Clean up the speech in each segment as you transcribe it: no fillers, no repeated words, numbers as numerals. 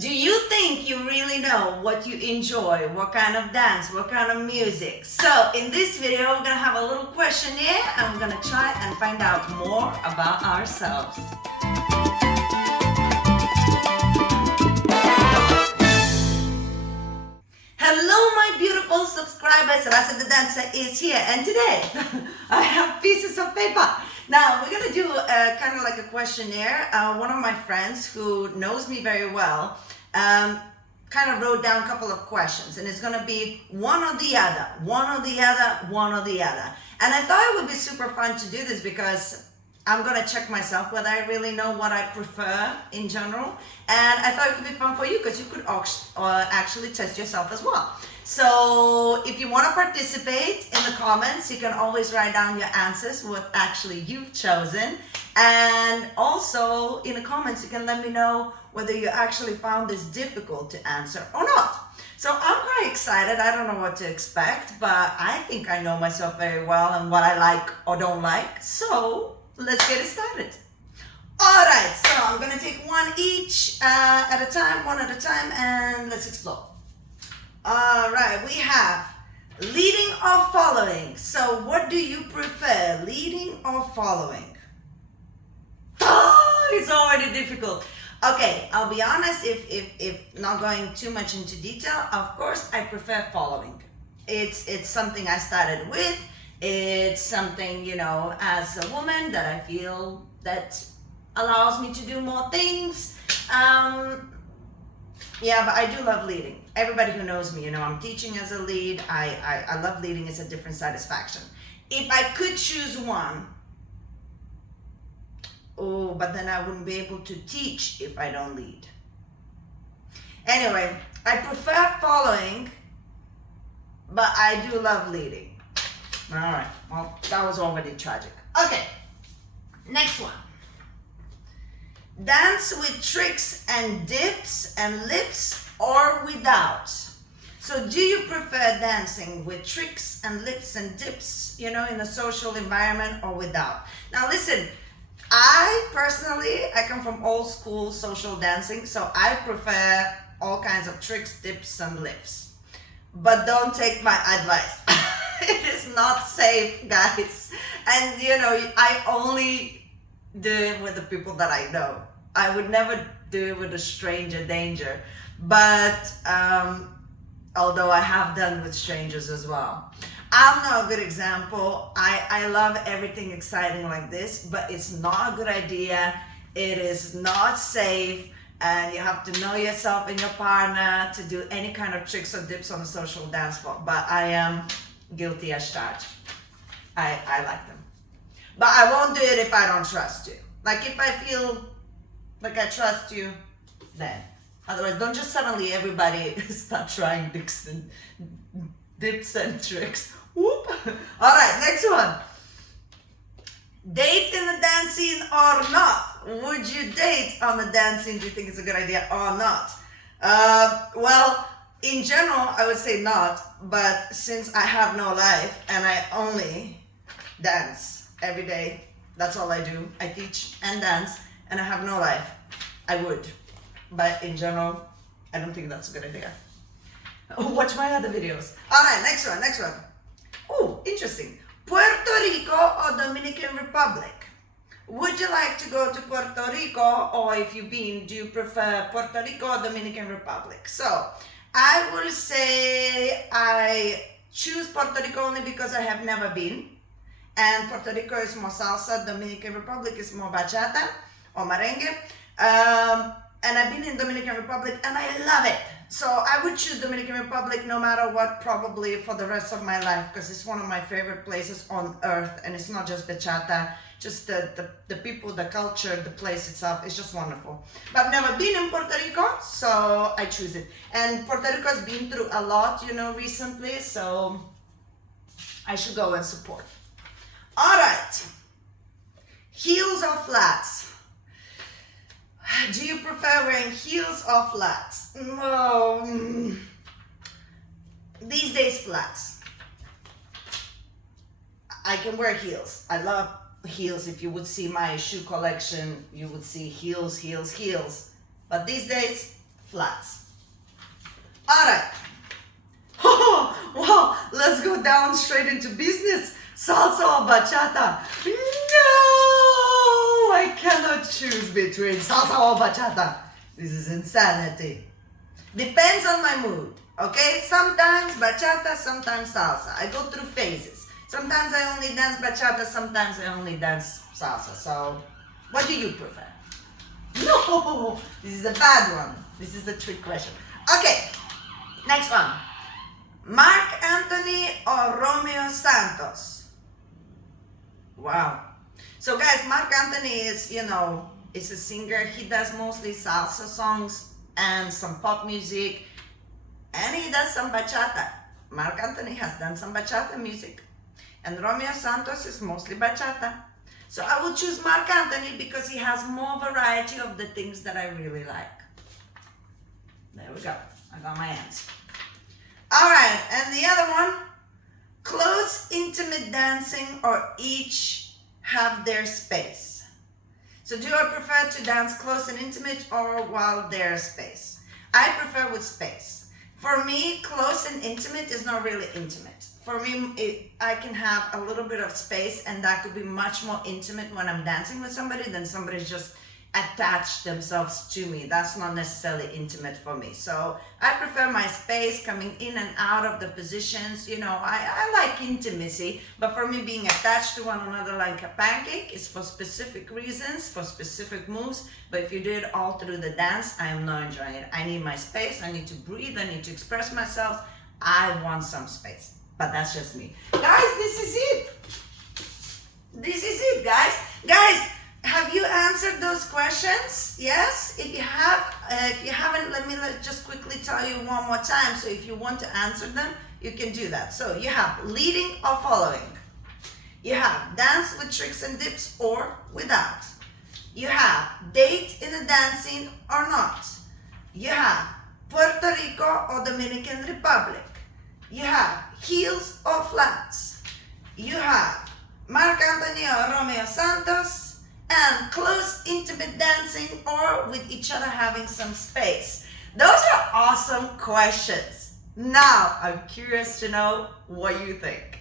Do you think you really know what you enjoy, what kind of dance, what kind of music? So in this video, we're gonna have a little questionnaire and we're gonna try and find out more about ourselves. Hello my beautiful subscribers, Rasa the dancer is here, and today I have pieces of paper. Now we're gonna do kind of like a questionnaire. One of my friends who knows me very well kind of wrote down a couple of questions, and it's gonna be one or the other, one or the other, one or the other. And I thought it would be super fun to do this because I'm gonna check myself whether I really know what I prefer in general, and I thought it could be fun for you because you could actually test yourself as well. So if you want to participate in the comments, you can always write down your answers, what actually you've chosen, and also in the comments you can let me know whether you actually found this difficult to answer or not. So I'm quite excited. I don't know what to expect, but I think I know myself very well and what I like or don't like. So let's get it started. All right, so I'm gonna take one each at a time, one at a time, and let's explore. All right, we have leading or following. So what do you prefer, leading or following? Oh, it's already difficult. Okay, I'll be honest, if not going too much into detail, of course, I prefer following. It's something I started with. It's something, you know, as a woman that I feel that allows me to do more things. Yeah, but I do love leading. Everybody who knows me, you know, I'm teaching as a lead. I love leading. It's a different satisfaction. If I could choose one, oh, but then I wouldn't be able to teach if I don't lead. Anyway, I prefer following, but I do love leading. All right, well, that was already tragic. Okay, next one. Dance with tricks and dips and lifts or without? So do you prefer dancing with tricks and lifts and dips, you know, in a social environment or without? Now listen, I personally, I come from old school social dancing, so I prefer all kinds of tricks, dips and lifts. But don't take my advice. It is not safe, guys. And you know, I only do it with the people that I know. I would never do it with a stranger danger. But although I have done with strangers as well. I'm not a good example. I love everything exciting like this, but it's not a good idea. It is not safe. And you have to know yourself and your partner to do any kind of tricks or dips on a social dance floor. But I am guilty as charged. I like them. But I won't do it if I don't trust you. Like if I feel like I trust you, then. Otherwise, don't just suddenly everybody start trying dips and tricks. Whoop. All right, next one. Date in the dance scene or not? Would you date on the dance scene? Do you think it's a good idea or not? Well, in general, I would say not. But since I have no life and I only dance every day, that's all I do. I teach and dance, and I have no life. I would. But in general, I don't think that's a good idea. Watch my other videos. All right, next one. Oh, interesting. Puerto Rico or Dominican Republic? Would you like to go to Puerto Rico, or if you've been, do you prefer Puerto Rico or Dominican Republic? So I will say I choose Puerto Rico only because I have never been. And Puerto Rico is more salsa, Dominican Republic is more bachata or merengue. And I've been in Dominican Republic and I love it. So I would choose Dominican Republic no matter what, probably for the rest of my life, because it's one of my favorite places on earth. And it's not just bachata, just the people, the culture, the place itself is just wonderful. But I've never been in Puerto Rico, so I choose it. And Puerto Rico has been through a lot, you know, recently, so I should go and support. All right, heels or flats? Do you prefer wearing heels or flats? No. These days, flats. I can wear heels. I love heels. If you would see my shoe collection, you would see heels. But these days, flats. Alright. Oh, wow, let's go down straight into business. Salsa or bachata? No, I cannot choose between salsa or bachata. This is insanity. Depends on my mood, okay? Sometimes bachata, sometimes salsa. I go through phases. Sometimes I only dance bachata, sometimes I only dance salsa. So, what do you prefer? No, this is a bad one. This is a trick question. Okay, next one. Marc Anthony or Romeo Santos? Wow. So guys, Marc Anthony is, is a singer. He does mostly salsa songs and some pop music. And he does some bachata. Marc Anthony has done some bachata music. And Romeo Santos is mostly bachata. So I will choose Marc Anthony because he has more variety of the things that I really like. There we go. I got my answer. Alright, and the other one, close intimate dancing or each have their space. So do I prefer to dance close and intimate or while there's space? I prefer with space. For me, close and intimate is not really intimate. For me, I can have a little bit of space and that could be much more intimate when I'm dancing with somebody than somebody's just attach themselves to me. That's not necessarily intimate for me. So I prefer my space coming in and out of the positions. I like intimacy, but for me being attached to one another like a pancake is for specific reasons, for specific moves. But if you do it all through the dance, I am not enjoying it. I need my space. I need to breathe. I need to express myself. I want some space, but that's just me. Guys, this is it. This is it, guys. Guys, have you answered those questions? Yes? If you haven't, let me just quickly tell you one more time. So if you want to answer them, you can do that. So you have leading or following. You have dance with tricks and dips or without. You have date in a dancing or not. You have Puerto Rico or Dominican Republic. You have heels or flats. You have Marc Anthony or Romeo Santos. And close intimate dancing or with each other having some space. Those are awesome questions. Now, I'm curious to know what you think.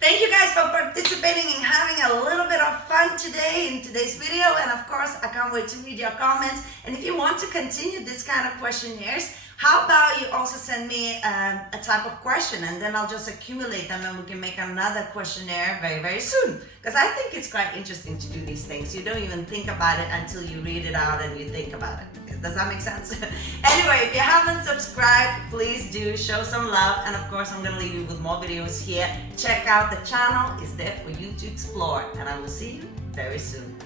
Thank you guys for participating and having a little bit of fun today in today's video. And of course, I can't wait to read your comments. And if you want to continue this kind of questionnaires, how about you also send me a type of question and then I'll just accumulate them and we can make another questionnaire very, very soon. Because I think it's quite interesting to do these things. You don't even think about it until you read it out and you think about it. Does that make sense? Anyway, if you haven't subscribed, please do show some love. And of course, I'm going to leave you with more videos here. Check out the channel. It's there for you to explore. And I will see you very soon.